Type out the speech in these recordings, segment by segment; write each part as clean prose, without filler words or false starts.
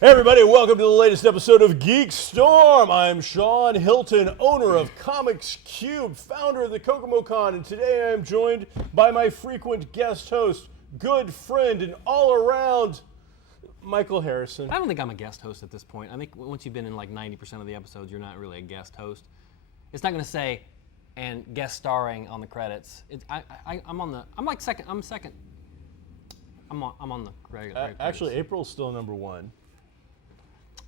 Hey everybody, welcome to the latest episode of GeekStorm. I'm Sean Hilton, owner of Comics Cube, founder of the KokomoCon, and today I am joined by my frequent guest host, good friend, and all-around Michael Harrison. I don't think I'm a guest host at this point. I think once you've been in like 90% of the episodes, you're not really a guest host. It's not going to say, and guest starring on the credits. I'm second. I'm on the regular. Actually, April's still number one.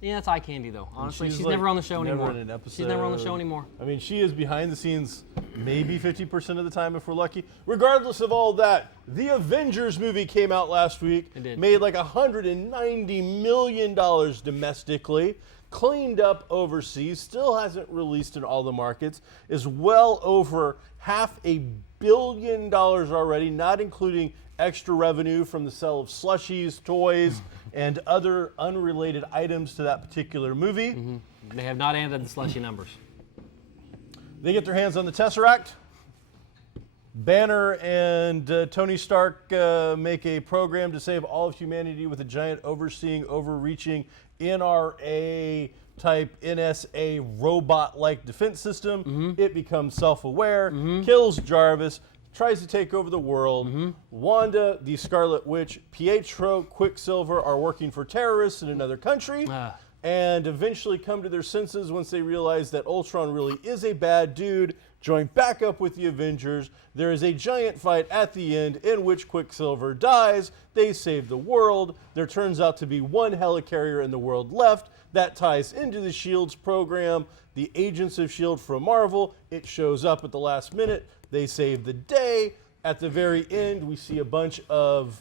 Yeah, it's eye candy though. Honestly, she's like never on the show never anymore. in an episode. She's never on the show anymore. I mean, she is behind the scenes maybe 50% of the time if we're lucky. Regardless of all that, the Avengers movie came out last week. It did. Made like $190 million domestically. Cleaned up overseas. Still hasn't released in all the markets. Is well over $500 million already, not including extra revenue from the sale of slushies, toys, and other unrelated items to that particular movie. Mm-hmm. They have not added the slushy numbers. They get their hands on the Tesseract. Banner and Tony Stark make a program to save all of humanity with a giant overreaching NRA-type NSA robot-like defense system. Mm-hmm. It becomes self-aware, kills Jarvis, tries to take over the world. Wanda, the Scarlet Witch, Pietro, Quicksilver are working for terrorists in another country and eventually come to their senses once they realize that Ultron really is a bad dude, join back up with the Avengers. There is a giant fight at the end in which Quicksilver dies. They save the world. There turns out to be one helicarrier in the world left. That ties into the S.H.I.E.L.D.'s program, the Agents of S.H.I.E.L.D. from Marvel. It shows up at the last minute. They save the day. At the very end, we see a bunch of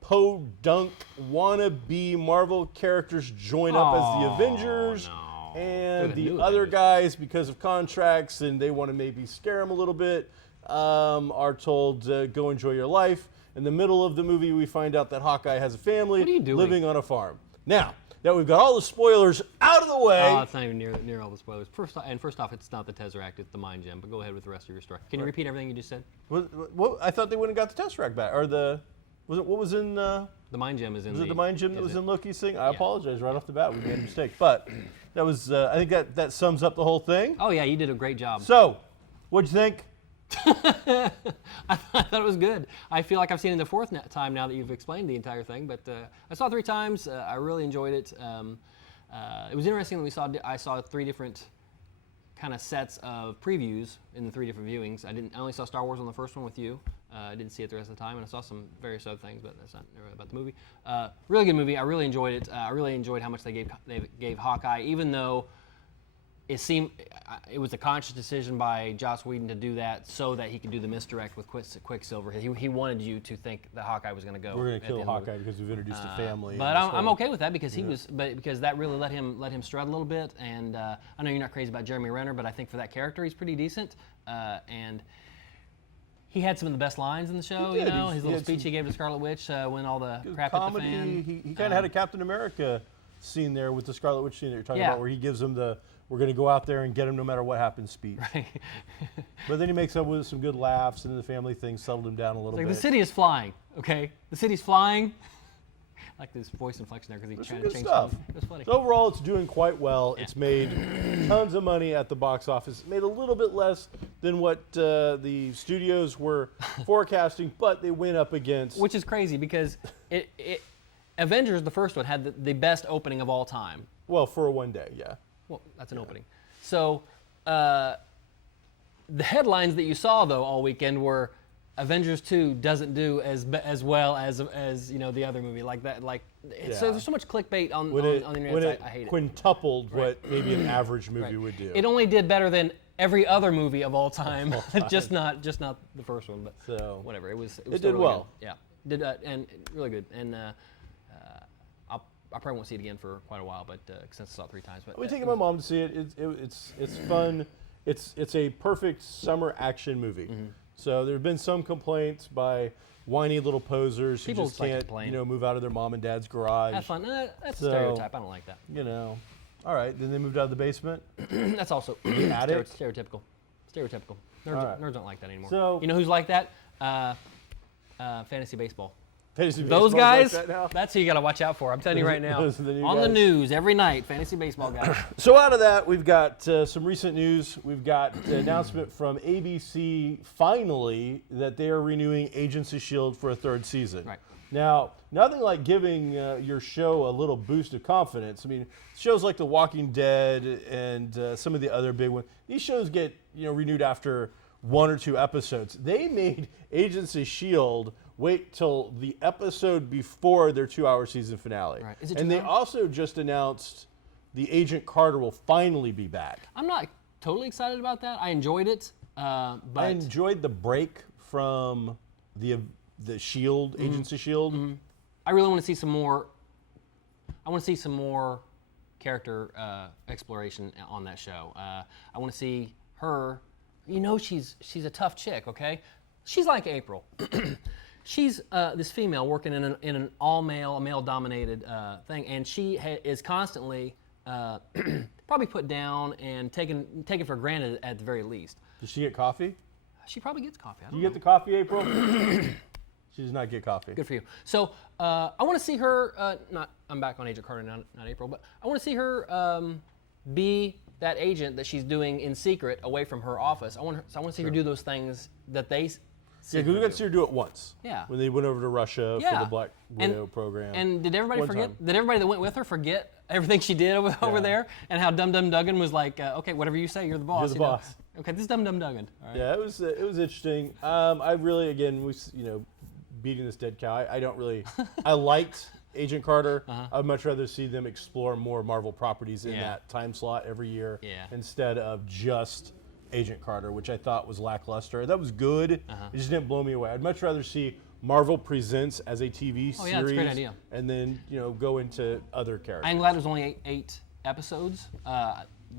podunk wannabe Marvel characters join up as the Avengers. No. And Good the news, other Avengers. guys, because of contracts and they want to maybe scare them a little bit, are told, go enjoy your life. In the middle of the movie, we find out that Hawkeye has a family What are you doing? living on a farm. Now, that we've got all the spoilers out of the way. Oh, it's not even near all the spoilers. First off, it's not the Tesseract, it's the Mind Gem. But go ahead with the rest of your story. Can you repeat everything you just said? What, I thought they wouldn't have got the Tesseract back. Or what was in... The Mind Gem is in. Was it the Mind Gem that was in Loki's thing? I Yeah. apologize right off the bat. We made a mistake. But that was, I think that sums up the whole thing. Oh yeah, you did a great job. So, what'd you think? I thought it was good. I feel like I've seen it the fourth time now that you've explained the entire thing. But I saw it 3 times. I really enjoyed it. It was interesting that I saw 3 different kind of sets of previews in the 3 different viewings. I only saw Star Wars on the first one with you. I didn't see it the rest of the time, and I saw some various other things, but that's not really about the movie. Really good movie. I really enjoyed it. I really enjoyed how much they gave Hawkeye, even though it seemed it was a conscious decision by Joss Whedon to do that so that he could do the misdirect with Quicksilver. He wanted you to think that Hawkeye was going to go. We're going to kill Hawkeye because we've introduced a family. But I'm okay with that because because that really let him strut a little bit. And I know you're not crazy about Jeremy Renner, but I think for that character he's pretty decent. And he had some of the best lines in the show. He did. You know, his little speech he gave to Scarlet Witch when all the crap comedy, hit the fan. He kind of had a Captain America scene there with the Scarlet Witch scene that you're talking Yeah. about, where he gives him the "we're going to go out there and get him no matter what happens" speech. Right. But then he makes up with some good laughs, and then the family thing settled him down a little Like bit. the city is flying. Okay, the city's flying. I like this voice inflection there because he's Some trying to good change stuff. something. It was funny. So overall, it's doing quite well. It's made tons of money at the box office. It made a little bit less than what the studios were forecasting, but they went up against. Which is crazy because Avengers, the first one, had the best opening of all time. Well, for a one day, yeah. Well, that's an opening. So the headlines that you saw though all weekend were Avengers 2 doesn't do as well as you know the other movie like that. So there's so much clickbait on the internet. When it I hate it. quintupled what maybe an average movie Right. would do. It only did better than every other movie of all time, just not the first one. But So, whatever, it was it still did really well. Good. Yeah, did and really good. And probably won't see it again for quite a while, but since I saw it 3 times. But We're taking my mom to see it. It's fun. It's a perfect summer action movie. So there have been some complaints by whiny little posers who People just like to can't, complain. move out of their mom and dad's garage. have fun. That's So- a stereotype. I don't like that. All right, then they moved out of the basement. That's also attic? stereotypical. Stereotypical. All right. Nerds don't like that anymore. So- you know who's like that? Fantasy baseball. Fantasy Those baseball's guys, like that now. that's who you got to watch out for. I'm telling you right now. Those are the new On the guys. news every night, fantasy baseball guys. So out of that, we've got some recent news. We've got an announcement from ABC finally that they are renewing Agents of S.H.I.E.L.D. for a 3rd season. Right. Now, nothing like giving your show a little boost of confidence. I mean, shows like The Walking Dead and some of the other big ones, these shows get renewed after 1 or 2 episodes. They made Agents of S.H.I.E.L.D. wait till the episode before their 2-hour season finale. Right. Is it and 2 they hours? also just announced the Agent Carter will finally be back. I'm not totally excited about that. I enjoyed it, but I enjoyed the break from the S.H.I.E.L.D., Agents of S.H.I.E.L.D. I really want to see some more. I want to see some more character exploration on that show. I want to see her. She's a tough chick. Okay, she's like April. She's this female working in an all-male, a male-dominated thing, and she is constantly probably put down and taken for granted at the very least. Does she get coffee? She probably gets coffee. I Do don't you know. get the coffee, April? She does not get coffee. Good for you. So I want to see her. I'm back on Agent Carter, not April, but I want to see her be that agent that she's doing in secret away from her office. I want to see her do those things that they. Yeah, because we got to see her do it once. Yeah. When they went over to Russia for the Black Widow program. And did everybody One forget? time. Did everybody that went with her forget everything she did over there, and how Dum Dum Duggan was like, okay, whatever you say, you're the boss. You're the you know? boss. Okay, this is Dum Dum Duggan. All right. Yeah, it was interesting. I really, again, beating this dead cow. I don't really. I liked Agent Carter. I'd much rather see them explore more Marvel properties in that time slot every year instead of just Agent Carter, which I thought was lackluster. That was good. It just didn't blow me away. I'd much rather see Marvel Presents as a TV series. Oh, yeah, that's a great idea. And then go into other characters. I'm glad there's only eight episodes.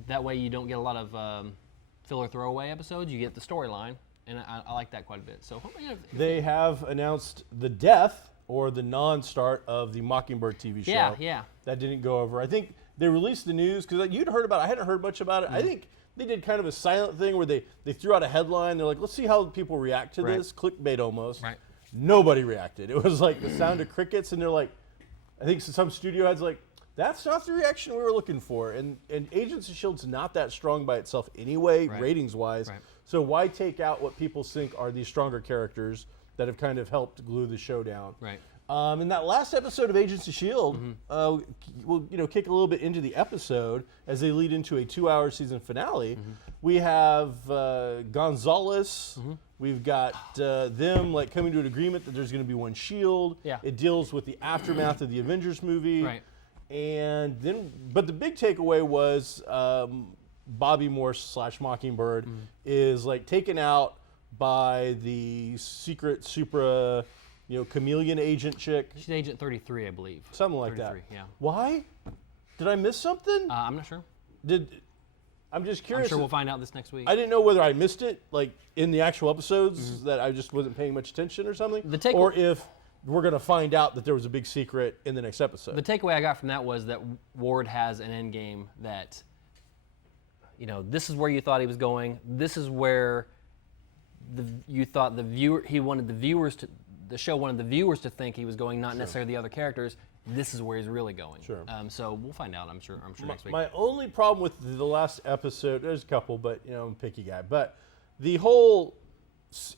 That way you don't get a lot of filler throwaway episodes. You get the storyline, and I like that quite a bit. So They have announced the death or the non-start of the Mockingbird TV show. Yeah. That didn't go over. I think they released the news because you'd heard about it. I hadn't heard much about it. I think they did kind of a silent thing where they threw out a headline. They're like, let's see how people react to this. Clickbait almost. Right. Nobody reacted. It was like the sound of crickets, and they're like, I think some studio heads like, that's not the reaction we were looking for. And Agents of S.H.I.E.L.D.'s not that strong by itself anyway, ratings-wise. Right. So why take out what people think are these stronger characters that have kind of helped glue the show down? Right. In that last episode of Agents of S.H.I.E.L.D., we'll kick a little bit into the episode as they lead into a 2-hour season finale. We have Gonzalez. We've got them like coming to an agreement that there's going to be one shield. Yeah. It deals with the aftermath of the Avengers movie. Right. And then, but the big takeaway was Bobby Morse / Mockingbird is like taken out by the secret Supra, chameleon agent chick. She's Agent 33, I believe. Something like 33, that. yeah. Why? Did I miss something? I'm not sure. I'm just I'm curious. sure we'll find out this next week. I didn't know whether I missed it, like in the actual episodes, that I just wasn't paying much attention or something, or if we're going to find out that there was a big secret in the next episode. The takeaway I got from that was that Ward has an end game that, this is where you thought he was going. This is where you thought he wanted the show wanted the viewers to think he was going, not necessarily the other characters. This is where he's really going. Sure. So we'll find out. I'm sure next week. My only problem with the last episode, there's a couple, but I'm a picky guy. But the whole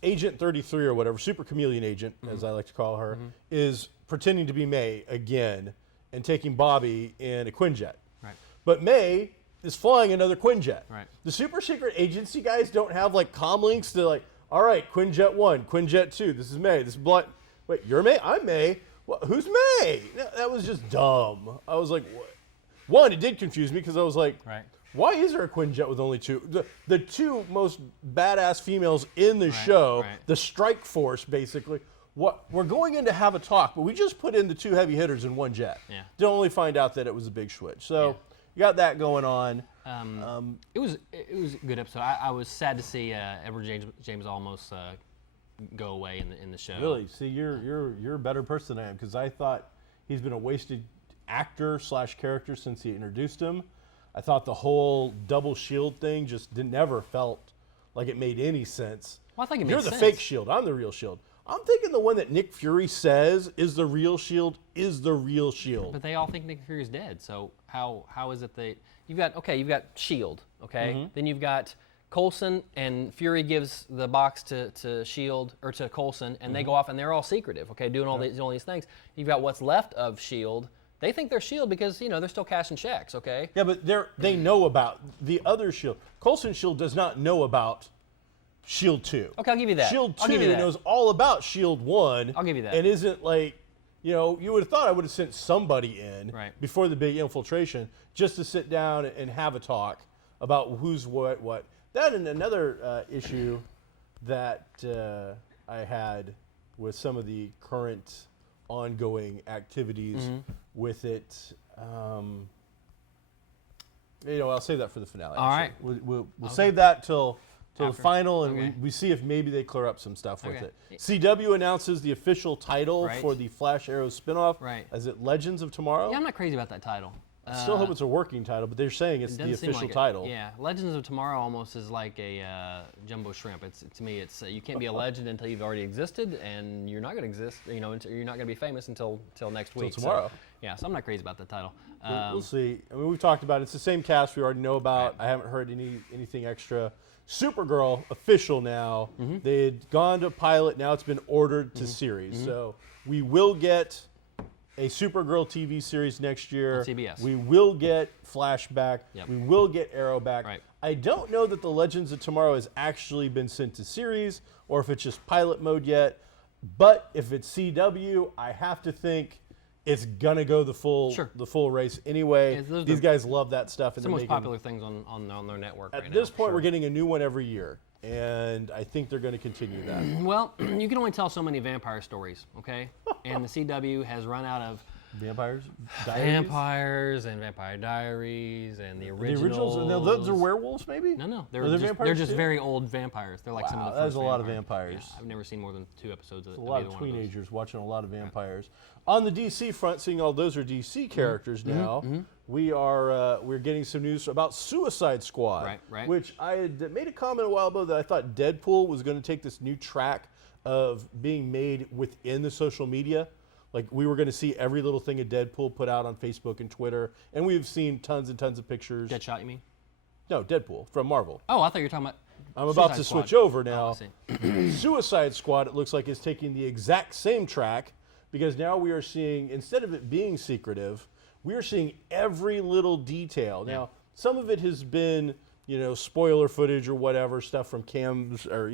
Agent 33 or whatever, Super Chameleon Agent, as I like to call her, is pretending to be May again and taking Bobby in a Quinjet. Right. But May is flying another Quinjet. Right. The super secret agency guys don't have like comm links to like, all right, Quinjet 1, Quinjet 2, this is May, this is Blood. Wait, you're May? I'm May. Well, who's May? That was just dumb. I was like, what? One, it did confuse me because I was like, why is there a Quinjet with only two? The two most badass females in the show, the strike force basically, we're going in to have a talk, but we just put in the 2 heavy hitters in one jet. Yeah. To only find out that it was a big switch. So you got that going on. It was a good episode. I was sad to see Edward James almost go away in the show. Really? See, you're a better person than I am, because I thought he's been a wasted actor / character since he introduced him. I thought the whole double shield thing just never felt like it made any sense. Well, I think it You're makes the sense. fake shield. I'm the real shield. I'm thinking the one that Nick Fury says is the real shield is the real shield. But they all think Nick Fury's dead. So how is it that you've got Shield, okay? Then you've got Coulson, and Fury gives the box to Shield or to Coulson, and they go off and they're all secretive, okay, doing all these things. You've got what's left of Shield. They think they're Shield because they're still cashing checks, okay? Yeah, but they know about the other shield. Coulson's shield does not know about Shield 2. Okay, I'll give you that. Shield I'll 2 give you that. knows all about Shield 1. I'll give you that. And isn't like, you would have thought I would have sent somebody in Right. before the big infiltration just to sit down and have a talk about who's what. That and another issue that I had with some of the current ongoing activities with it. I'll save that for the finale. All right. We'll save that till the After. final, and Okay. we see if maybe they clear up some stuff with Okay. it. CW announces the official title Right. for the Flash Arrow spinoff. Right. Is it Legends of Tomorrow? Yeah, I'm not crazy about that title. I still hope it's a working title, but they're saying it's the Doesn't seem official like it. title. Yeah, Legends of Tomorrow almost is like a jumbo shrimp. To me, it's you can't be a legend until you've already existed, and you're not going to exist. Until you're not going to be famous until next week. tomorrow. So I'm not crazy about that title. We'll see. I mean, we've talked about it. It's the same cast we already know about. I haven't heard anything extra. Supergirl official now. They had gone to pilot. Now it's been ordered to series. So we will get a Supergirl TV series next year. On CBS. We will get Flashback. Yep. We will get Arrow back. Right. I don't know that the Legends of Tomorrow has actually been sent to series or if it's just pilot mode yet. But if it's CW, I have to think it's gonna go the full race anyway. Yeah, These guys love that stuff. And It's the most making, popular things on their network right now. at this point, Sure. we're getting a new one every year, and I think they're going to continue that. Well, you can only tell so many vampire stories, okay? And the CW has run out of Vampires, Diaries? Vampires and Vampire Diaries and the originals. The originals. No, those are werewolves, maybe. No, Are they they're vampires just too? very old vampires. They're like some of the Wow, first there's a lot of vampires. vampires. Yeah, I've never seen more than 2 episodes of A lot either of one of those. teenagers watching a lot of vampires. On the DC front, seeing all those are DC characters now, we're getting some news about Suicide Squad, Right. which I had made a comment a while ago that I thought Deadpool was going to take this new track of being made within the social media. Like we were going to see every little thing of Deadpool put out on Facebook and Twitter, and we've seen tons and tons of pictures. Deadshot, you mean? No, Deadpool from Marvel. Oh, I thought you were talking about. I'm about to Suicide switch Squad. over now. Oh, I see. Suicide Squad, it looks like, is taking the exact same track because now we are seeing, instead of it being secretive, we are seeing every little detail. Now, some of it has been, spoiler footage or whatever, stuff from cams or,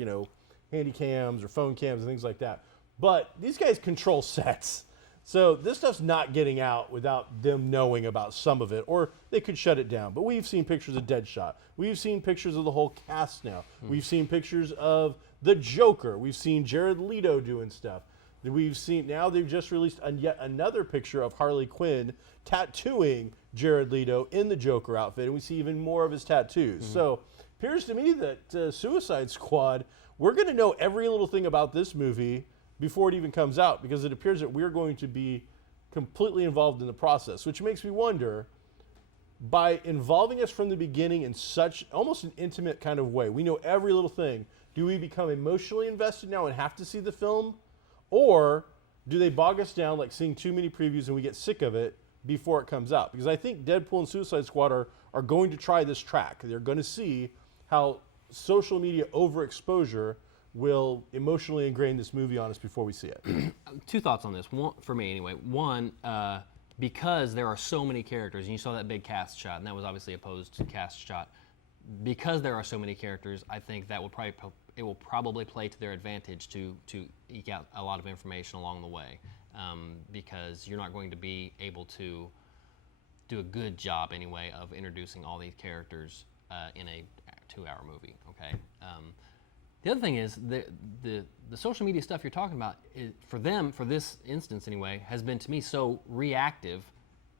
handy cams or phone cams and things like that. But these guys control sets. So this stuff's not getting out without them knowing about some of it, or they could shut it down. But we've seen pictures of Deadshot. We've seen pictures of the whole cast now. We've seen pictures of the Joker. We've seen Jared Leto doing stuff. We've seen, now they've just released yet another picture of Harley Quinn tattooing Jared Leto in the Joker outfit, and we see even more of his tattoos. So appears to me that Suicide Squad, we're going to know every little thing about this movie before it even comes out, because it appears that we're going to be completely involved in the process, which makes me wonder, by involving us from the beginning in such almost an intimate kind of way, we know every little thing, do we become emotionally invested now and have to see the film? Or do they bog us down like seeing too many previews and we get sick of it before it comes out? Because I think Deadpool and Suicide Squad are going to try this track. They're going to see how social media overexposure will emotionally ingrain this movie on us before we see it. 2 thoughts on this. One, for me anyway. One, because there are so many characters, and you saw that big cast shot, and that was obviously a posed cast shot. Because there are so many characters, I think that will probably play to their advantage to eke out a lot of information along the way, because you're not going to be able to do a good job anyway of introducing all these characters in a 2-hour movie. Okay. The other thing is the social media stuff you're talking about for them, for this instance anyway, has been to me so reactive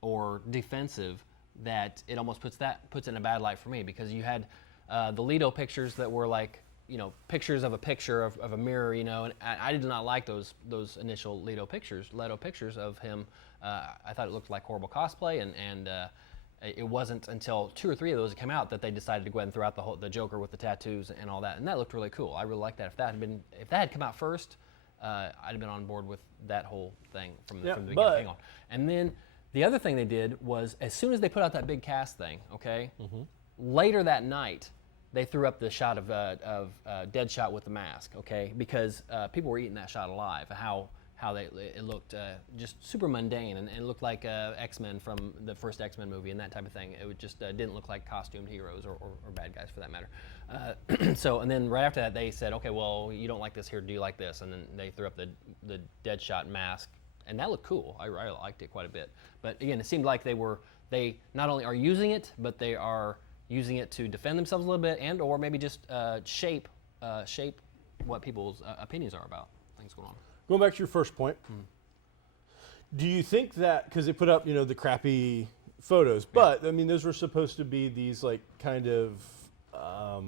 or defensive that it almost puts it in a bad light for me, because you had the Leto pictures that were like, pictures of a picture of a mirror, and I did not like those initial Leto pictures of him. I thought it looked like horrible cosplay, and it wasn't until 2 or 3 of those came out that they decided to go ahead and throw out the Joker with the tattoos and all that, and that looked really cool. I really liked that. If that had come out first, I'd have been on board with that whole thing from the beginning. Hang on. And then the other thing they did was, as soon as they put out that big cast thing, okay, later that night, they threw up the shot of Deadshot with the mask, okay, because people were eating that shot alive. How it looked just super mundane, and it looked like X-Men from the first X-Men movie and that type of thing. It just didn't look like costumed heroes or bad guys for that matter. And then right after that, they said, okay, well, you don't like this here, do you like this? And then they threw up the Deadshot mask, and that looked cool. I liked it quite a bit. But again, it seemed like they not only are using it, but they are using it to defend themselves a little bit, and or maybe just shape what people's opinions are about things going on. Going back to your first point, do you think that, because they put up, the crappy photos, but I mean, those were supposed to be these like kind of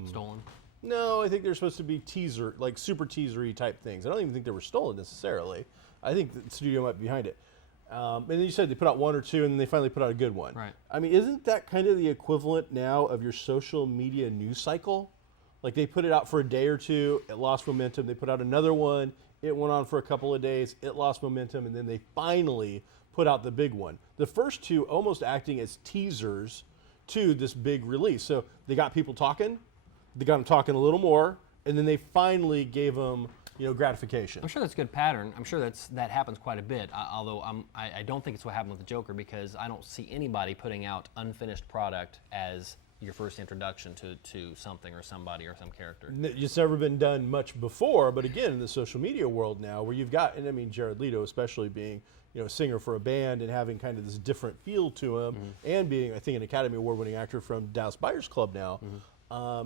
Stolen? No, I think they're supposed to be super teasery type things. I don't even think they were stolen necessarily. I think the studio might be behind it. And then you said they put out 1 or 2, and then they finally put out a good one. Right. I mean, isn't that kind of the equivalent now of your social media news cycle? Like, they put it out for a day or two, it lost momentum. They put out another one, it went on for a couple of days, it lost momentum, and then they finally put out the big one. The first 2 almost acting as teasers to this big release. So they got people talking, they got them talking a little more, and then they finally gave them gratification. I'm sure that's a good pattern. I'm sure that happens quite a bit. Although I don't think it's what happened with the Joker, because I don't see anybody putting out unfinished product as your first introduction to something or somebody or some character. It's never been done much before, but again, in the social media world now, where you've got, and I mean Jared Leto especially being a singer for a band and having kind of this different feel to him, and being, I think, an Academy Award-winning actor from Dallas Buyers Club now. I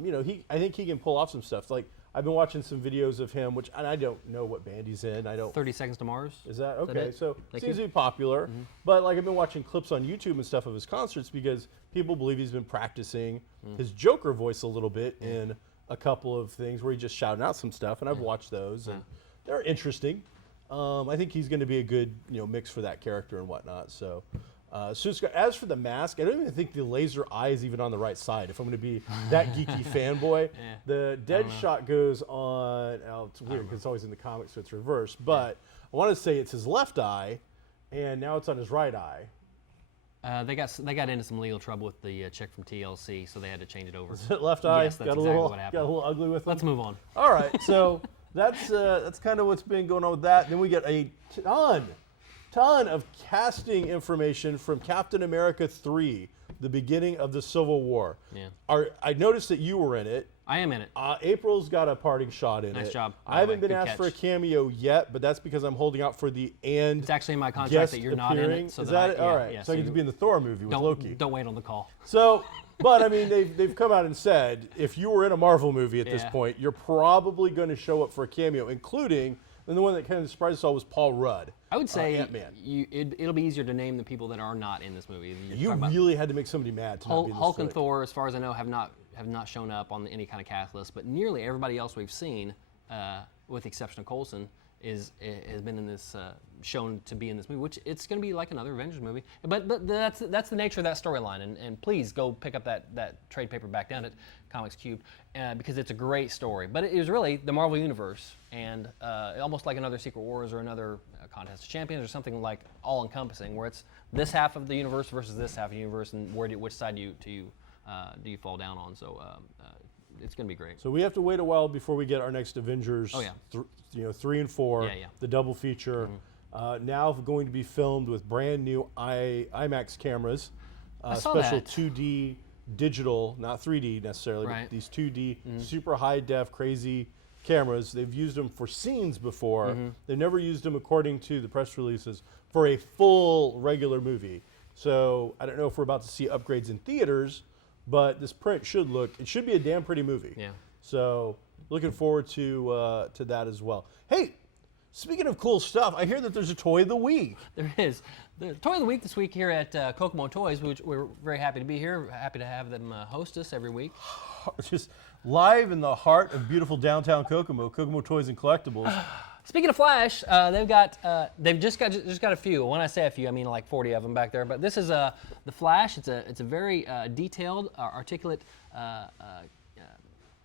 think he can pull off some stuff. Like, I've been watching some videos of him, and I don't know what band he's in. 30 Seconds to Mars. Is that okay? Is that so seems to be popular. But like, I've been watching clips on YouTube and stuff of his concerts, because people believe he's been practicing his Joker voice a little bit in a couple of things where he just shouting out some stuff, and I've watched those, and they're interesting. I think he's going to be a good mix for that character and whatnot. So. As for the mask, I don't even think the laser eye is even on the right side. If I'm going to be that geeky fanboy, the Deadshot goes on. It's weird because it's always in the comics, so it's reversed. But I want to say it's his left eye, and now it's on his right eye. They got into some legal trouble with the chick from TLC, so they had to change it over. Is it left eye? Yes, that's got exactly what happened. Got a little ugly with him? Let's move on. All right, so that's kind of what's been going on with that. Then we get a ton of casting information from Captain America 3, the beginning of the Civil War. Yeah. I noticed that you were in it. I am in it. April's got a parting shot in it. Nice job. I haven't been asked for a cameo yet, but that's because I'm holding out for the and. It's actually in my contract that you're not in it. So Is that it? All right. Yeah, so I get to be in the Thor movie with Loki. Don't wait on the call. So, but I mean, they've come out and said, if you were in a Marvel movie at this point, you're probably going to show up for a cameo, including, and the one that kind of surprised us all was Paul Rudd. I would say Ant-Man. It'll be easier to name the people that are not in this movie. You really had to make somebody mad to not be in this Hulk and flick. Thor, as far as I know, have not shown up on any kind of cast list, but nearly everybody else we've seen, with the exception of Coulson, has been in this, shown to be in this movie, which it's going to be like another Avengers movie. But that's the nature of that storyline, and please go pick up that trade paperback down at Comics Cube, because it's a great story. But it is really the Marvel Universe, and almost like another Secret Wars or another Contest of Champions or something like all-encompassing, where it's this half of the universe versus this half of the universe, and which side do you fall down on? So it's going to be great. So we have to wait a while before we get our next Avengers. 3 and 4, the double feature. Now going to be filmed with brand new IMAX cameras, special 2D digital, not 3D necessarily, but these 2D super high def crazy cameras. They've used them for scenes before. They've never used them, according to the press releases, for a full regular movie. So I don't know if we're about to see upgrades in theaters, but this print should be a damn pretty movie. Yeah. So looking forward to that as well. Hey, speaking of cool stuff, I hear that there's a toy of the week. There is. The toy of the week this week here at Kokomo Toys, which we're very happy to be here. Happy to have them host us every week. Just live in the heart of beautiful downtown Kokomo, Kokomo Toys and Collectibles. Speaking of Flash, they've just got a few. When I say a few, I mean like 40 of them back there. But this is the Flash. It's a very detailed, articulate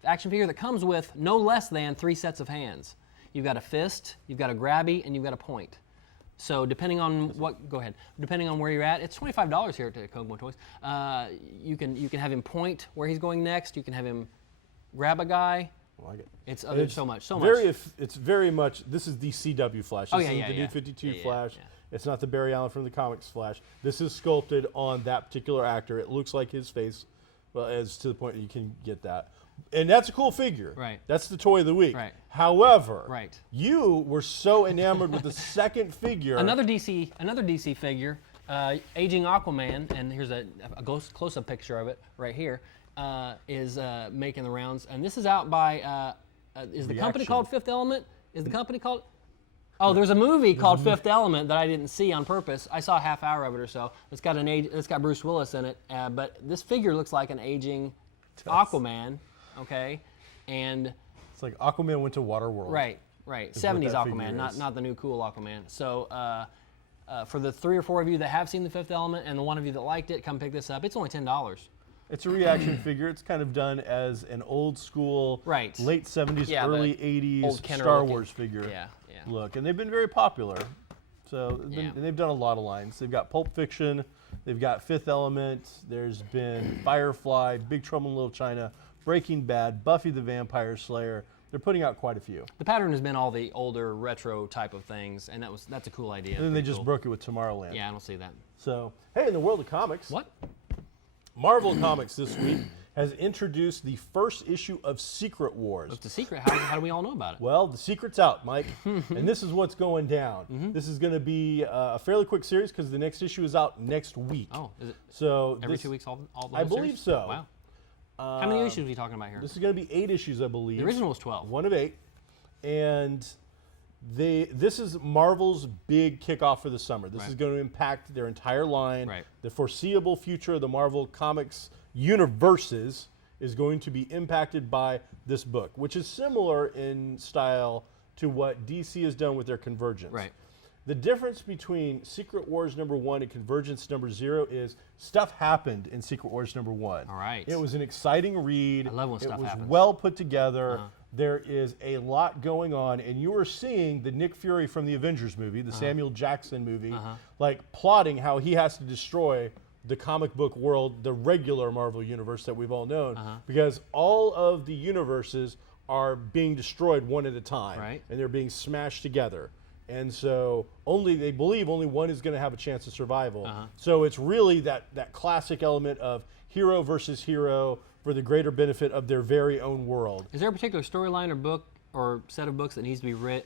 action figure that comes with no less than 3 sets of hands. You've got a fist, you've got a grabby, and you've got a point. So depending on depending on where you're at, it's $25 here at Kokomo Toys. You can have him point where he's going next. You can have him grab a guy. I like it. It's so much. It's very much. This is the CW Flash. This isn't the New 52 Flash. Yeah. It's not the Barry Allen from the comics Flash. This is sculpted on that particular actor. It looks like his face, well, as to the point that you can get that. And that's a cool figure. Right. That's the toy of the week. Right. However, Right. you were so enamored with the second figure. Another DC figure, aging Aquaman, and here's a close-up picture of it right here, is making the rounds. And this is out by, is the company called Fifth Element? Is the company called? Oh, there's a movie called Fifth Element that I didn't see on purpose. I saw a half hour of it or so. It's got Bruce Willis in it, but this figure looks like an aging Aquaman. Okay, and it's like Aquaman went to Waterworld. Right. 70s Aquaman, not the new cool Aquaman. So for the 3 or 4 of you that have seen the Fifth Element and the one of you that liked it, come pick this up. It's only $10. It's a reaction figure. It's kind of done as an old school, late 70s, early 80s Star Wars figure look. And they've been very popular. So and they've done a lot of lines. They've got Pulp Fiction. They've got Fifth Element. There's been Firefly, Big Trouble in Little China, Breaking Bad, Buffy the Vampire Slayer. They're putting out quite a few. The pattern has been all the older retro type of things, and that's a cool idea. And then they just broke it with Tomorrowland. Yeah, I don't see that. So, hey, in the world of comics. What? Marvel Comics this week has introduced the first issue of Secret Wars. It's a secret. How do we all know about it? Well, the secret's out, Mike. And this is what's going down. This is going to be a fairly quick series because the next issue is out next week. Oh, is it? So every 2 weeks, all the whole I believe series? so. Wow. How many issues are we talking about here? This is going to be 8 issues, I believe. The original was 12. 1 of 8. And this is Marvel's big kickoff for the summer. This is going to impact their entire line. The foreseeable future of the Marvel Comics universes is going to be impacted by this book, which is similar in style to what DC has done with their Convergence. The difference between Secret Wars #1 and Convergence #0 is stuff happened in Secret Wars #1. All right. It was an exciting read. I love when stuff happens. It was well put together. There is a lot going on, and you are seeing the Nick Fury from the Avengers movie, the Samuel Jackson movie, like plotting how he has to destroy the comic book world, the regular Marvel universe that we've all known, because all of the universes are being destroyed one at a time, and they're being smashed together. And so they believe only one is going to have a chance of survival. So it's really that classic element of hero versus hero for the greater benefit of their very own world. Is there a particular storyline or book or set of books that needs to be read?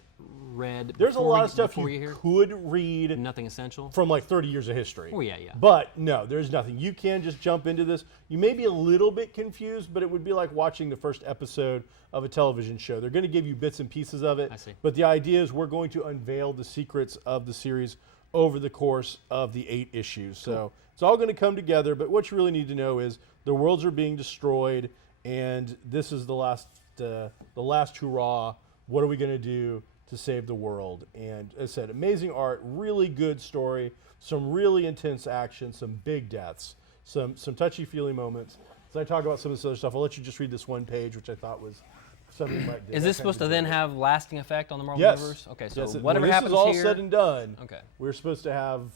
There's a lot of stuff you could read. Nothing essential? From like 30 years of history. Oh, yeah. But no, there's nothing. You can just jump into this. You may be a little bit confused, but it would be like watching the first episode of a television show. They're going to give you bits and pieces of it. I see. But the idea is we're going to unveil the secrets of the series over the course of the 8 issues. So it's all going to come together, but what you really need to know is the worlds are being destroyed, and this is the last hurrah. What are we going to do to save the world? And as I said, amazing art, really good story, some really intense action, some big deaths, some touchy-feely moments. As I talk about some of this other stuff, I'll let you just read this one page, which I thought was something like this. Is this supposed to then have lasting effect on the Marvel Universe? Okay, so whatever happens here... When this is all here, said and done, we're supposed to have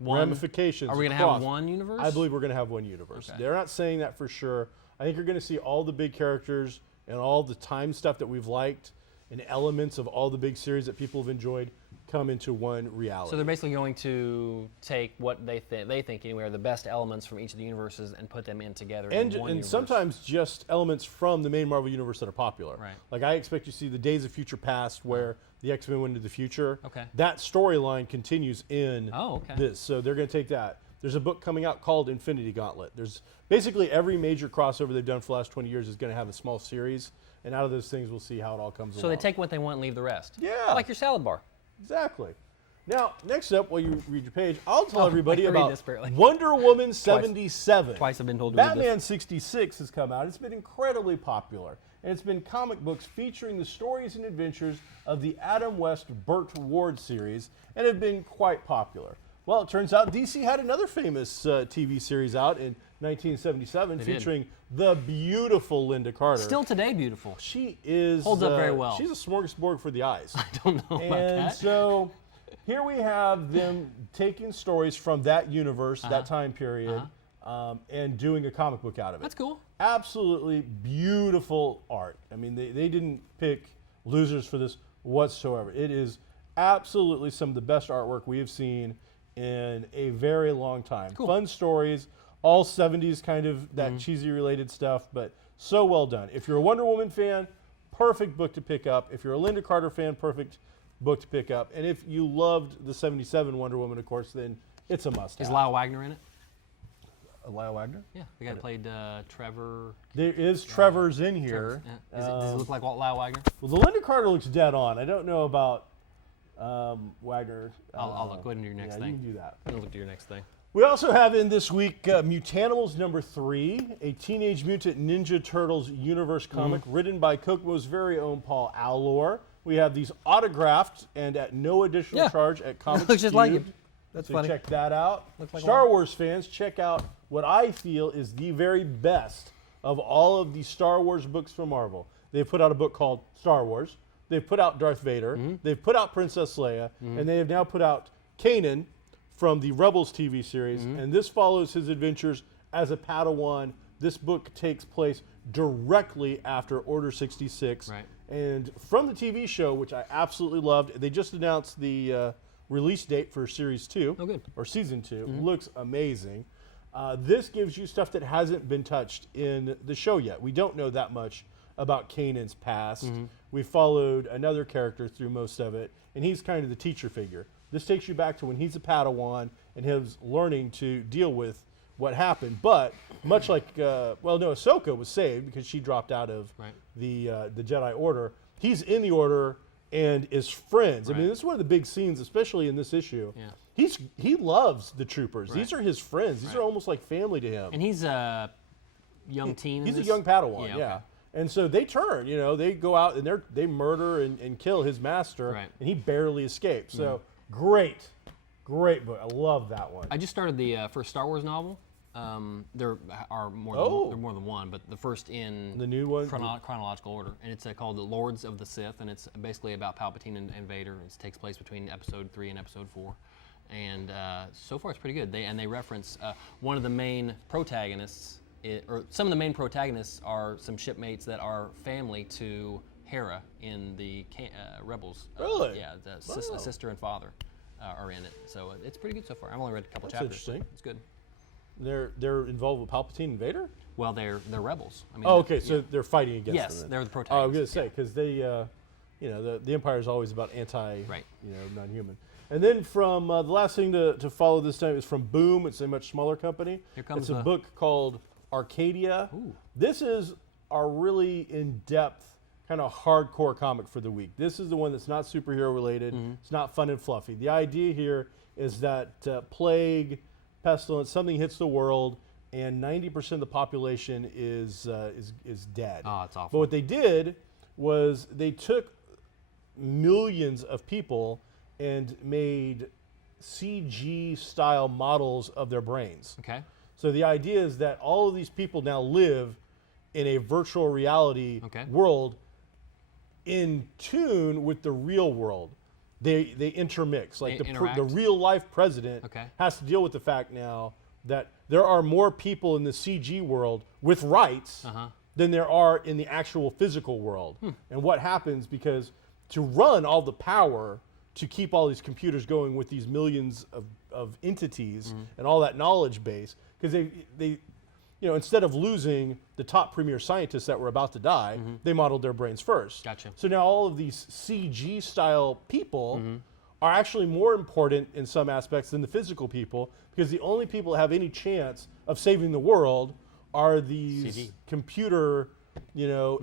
ramifications. Are we going to have one universe? I believe we're going to have one universe. They're not saying that for sure. I think you're going to see all the big characters and all the time stuff that we've liked and elements of all the big series that people have enjoyed come into one reality. So they're basically going to take what they think anyway are the best elements from each of the universes and put them in together in one universe. Sometimes just elements from the main Marvel universe that are popular. Like I expect you to see the Days of Future Past where the X-Men went into the future. That storyline continues in this. So they're going to take that. there's a book coming out called Infinity Gauntlet. There's basically every major crossover they've done for the last 20 years is going to have a small series, and out of those things, we'll see how it all comes along. So they take what they want and leave the rest. Yeah. Like your salad bar. Exactly. Now, next up, while you read your page, I'll tell everybody I can read about this barely. Wonder Woman 77. Twice I've been told to read Batman 66 has come out. It's been incredibly popular, and it's been comic books featuring the stories and adventures of the Adam West Burt Ward series, and have been quite popular. Well, it turns out DC had another famous TV series out in 1977 featuring the beautiful Linda Carter. Still today beautiful. She is... Holds up very well. She's a smorgasbord for the eyes. I don't know about that. And so here we have them taking stories from that universe, that time period, and doing a comic book out of it. That's cool. Absolutely beautiful art. I mean, they didn't pick losers for this whatsoever. It is absolutely some of the best artwork we have seen in a very long time. Cool. Fun stories, all 70s kind of that cheesy related stuff, but so well done. If you're a Wonder Woman fan, perfect book to pick up. If you're a Linda Carter fan, perfect book to pick up. And if you loved the 77 Wonder Woman, of course, then it's a must-have. Is Lyle Wagner in it? Lyle Wagner? Yeah, the guy that played Trevor. There is Trevor's in here. Yeah. Does it look like Lyle Wagner? Well, the Linda Carter looks dead on. I don't know about Wagner. I'll look. Go ahead and do your next thing. You can do that. I'm going to look to your next thing. We also have in this week Mutanimals #3, a Teenage Mutant Ninja Turtles universe comic written by Kokomo's very own Paul Allor. We have these autographed and at no additional charge at Comics Looks just like Cubed. him. That's So funny. check that out. Looks like Star Wars fans, check out what I feel is the very best of all of the Star Wars books from Marvel. They've put out a book called Star Wars. They've put out Darth Vader. They've put out Princess Leia. And they have now put out Kanan from the Rebels TV series. And this follows his adventures as a Padawan. This book takes place directly after Order 66. Right. And from the TV show, which I absolutely loved, they just announced the release date for Series 2. Oh, good. Or Season 2. Looks amazing. This gives you stuff that hasn't been touched in the show yet. We don't know that much about Kanan's past. We followed another character through most of it, and he's kind of the teacher figure. This takes you back to when he's a Padawan and his learning to deal with what happened. But much like, Ahsoka was saved because she dropped out of the Jedi Order. He's in the Order and is friends. I mean, this is one of the big scenes, especially in this issue. Yeah. He loves the troopers. These are his friends. These are almost like family to him. And he's a young teen. He's a young Padawan, Yeah, okay. And so they turn, they go out and they murder and kill his master, and he barely escapes. So great book. I love that one. I just started the first Star Wars novel. There are more than one, but the first in the new one, chronological order, and it's called The Lords of the Sith, and it's basically about Palpatine and Vader. It takes place between Episode 3 and Episode 4, and so far it's pretty good. They reference one of the main protagonists, or some of the main protagonists are some shipmates that are family to Hera in the Rebels. Really? Yeah, a sister and father are in it, so it's pretty good so far. I've only read a couple That's chapters. interesting. It's good. They're involved with Palpatine and Vader? Well, they're rebels. I mean, okay, so they're fighting against them. Yes, then. they're the Oh, I was protagonists. going to say, because they, the Empire is always about Right. non-human. And then from the last thing to follow this time is from Boom. It's a much smaller company. Here comes it's a book called Arcadia. Ooh. This is our really in-depth, kind of hardcore comic for the week. This is the one that's not superhero related. It's not fun and fluffy. The idea here is that plague, pestilence, something hits the world, and 90% of the population is dead. Oh, it's awful. But what they did was they took millions of people and made CG-style models of their brains. Okay. So the idea is that all of these people now live in a virtual reality world in tune with the real world. They intermix. Like the real life president has to deal with the fact now that there are more people in the CG world with rights than there are in the actual physical world. And what happens, because to run all the power to keep all these computers going with these millions of entities and all that knowledge base, because they instead of losing the top premier scientists that were about to die, they modeled their brains first. Gotcha. So now all of these CG style people are actually more important in some aspects than the physical people, because the only people that have any chance of saving the world are these CD. computer,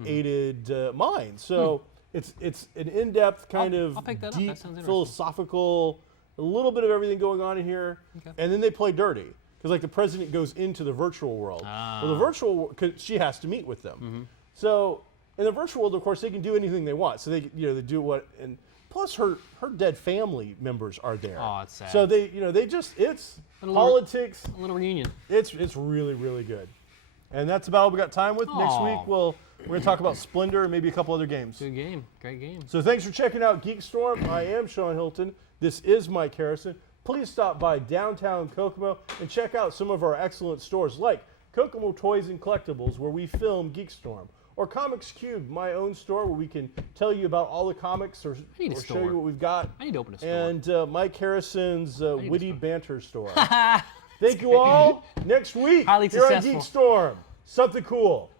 aided minds. So it's an in-depth kind I'll pick that up. deep That sounds interesting. philosophical, a little bit of everything going on in here, Okay. and then they play dirty. Because like the president goes into the virtual world. Well, the virtual world, 'cause she has to meet with them. So in the virtual world, of course, they can do anything they want. So they do what, and plus her dead family members are there. Oh, it's sad. So they just it's A little- politics. A little reunion. It's really really good, and that's about all we got time with. Next Aw. week we're gonna talk about Splendor and maybe a couple other games. Good game. Great game. So thanks for checking out GeekStorm. I am Sean Hilton. This is Mike Harrison. Please stop by downtown Kokomo and check out some of our excellent stores like Kokomo Toys and Collectibles, where we film GeekStorm, or Comics Cube, my own store, where we can tell you about all the comics or need a show store. you what we've got. I need to open a store. And Mike Harrison's need a witty store. banter store. Thank you all. Next week Highly here on successful. GeekStorm. Something cool.